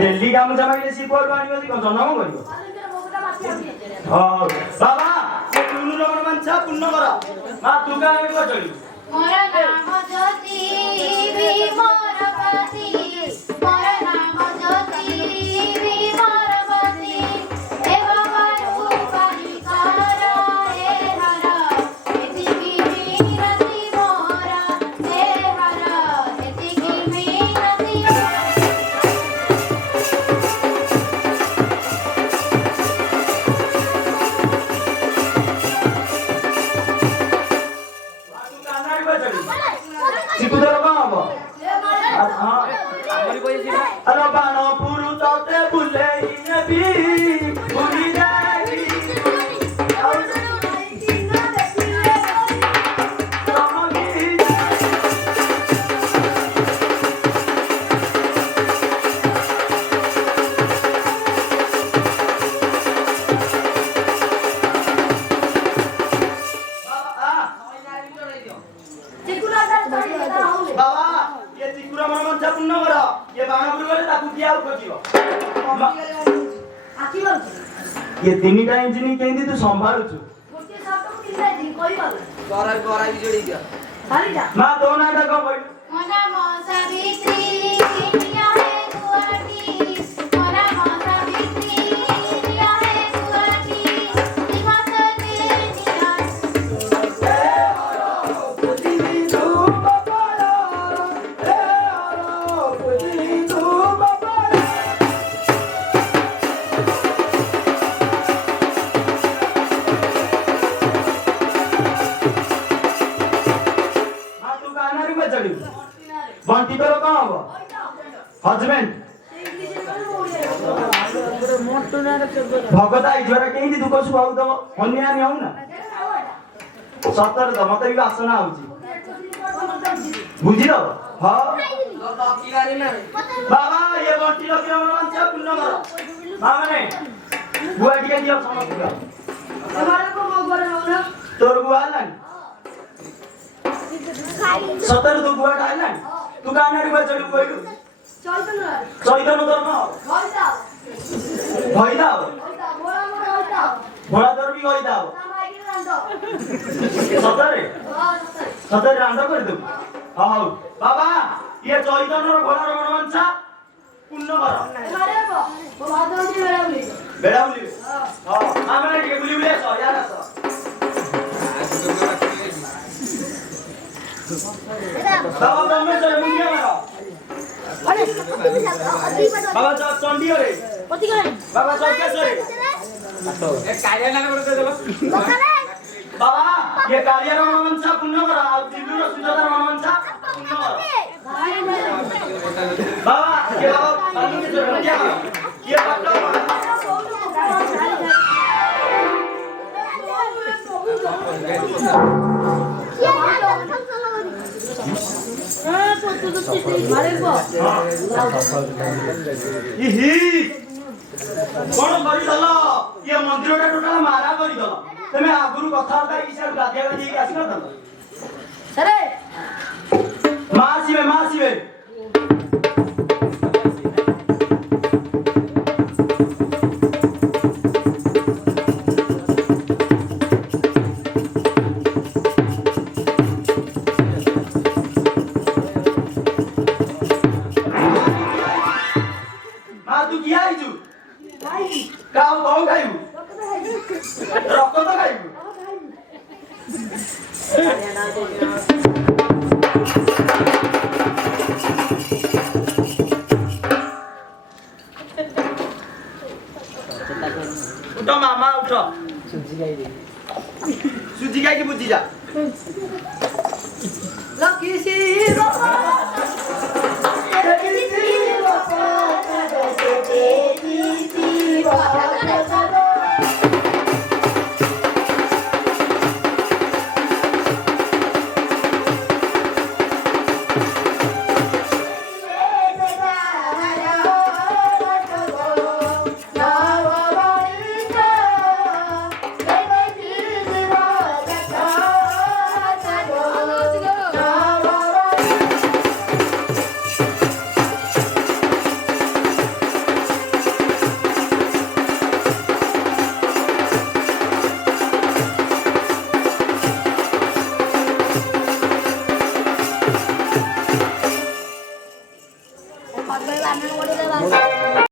दिल्ली काम जमाइले सिपोल बानी बसी को जन्म गरियो बाबा तुनु रमण मान्छा पुण्य गर मा दुगा एट गजली मोर नाम ज्योति भी मोर पति मोर नाम ज्योति भी मोर पति हे भगवान उपारी कर हे हर एतिकी मीनती मोर हे हर एतिकी मीनती अरे बानो पुरु तोते बुले नबी बुली जाई ये तीन टाइम जिनी केंदी तू संभालुछु गोटे शब्द को तीन दिन कहि गरा भी जोड़ी दिया माँ दो नाटक हो गई मोना मोसा बित्री निया है दुआटी मोना मोसा बित्री निया है दुआटी निवास के निया पुतली तू बपाया हे आरो पुतली तू बपाया माँ तू गाना रे बजड़ी बंटी तोर कौन हबो हजबैंड भगत आई जरा केही दुख सुभाउ दब अन्य नि हौ न सतर द मते भी आसना आउची बुझिलो हां बाकी गाड़ी ना बाबा ये बंटी लो के मन छ पुण्य कर मामा ने बुआ के दियो समझ तोर बुआ लन सतर तो बुआ डालन तू गाना रे बजड़ी कोइलु चैतन्य धर्म भइदा भोला दर भी गइदा सतरे सतरे रांड कर दो हां बाबा ये चैतन्य रो भोला रो मनवंचा पुण्य कर बेडाउली हां आमे के बुली बुली छ यार छ बाबा ब्रह्मेश्वर मुंडिया मारो बाबा चंडी रे बाबा चौकेश्वरी एक कार्य ना करते चलो बाबा ये कार्य रो मनवंचा पुण्य कर आ दिलु रो सुजाता रो मनवंचा पुण्य कर बाबा ये बाबा बालू के जोड़ क्या ये कौन करी दल ये मंदिर टोटाल मारा करी दल तमे आगुरु कथार्ता हिसाब गाधिया गाधी आसी न दल माँ सिवे तू किया आइजु काऊ काऊ खाइबु रक्त तो खाइबु उठो मामा उठो सुजी गाई की बुझी जा लकी सी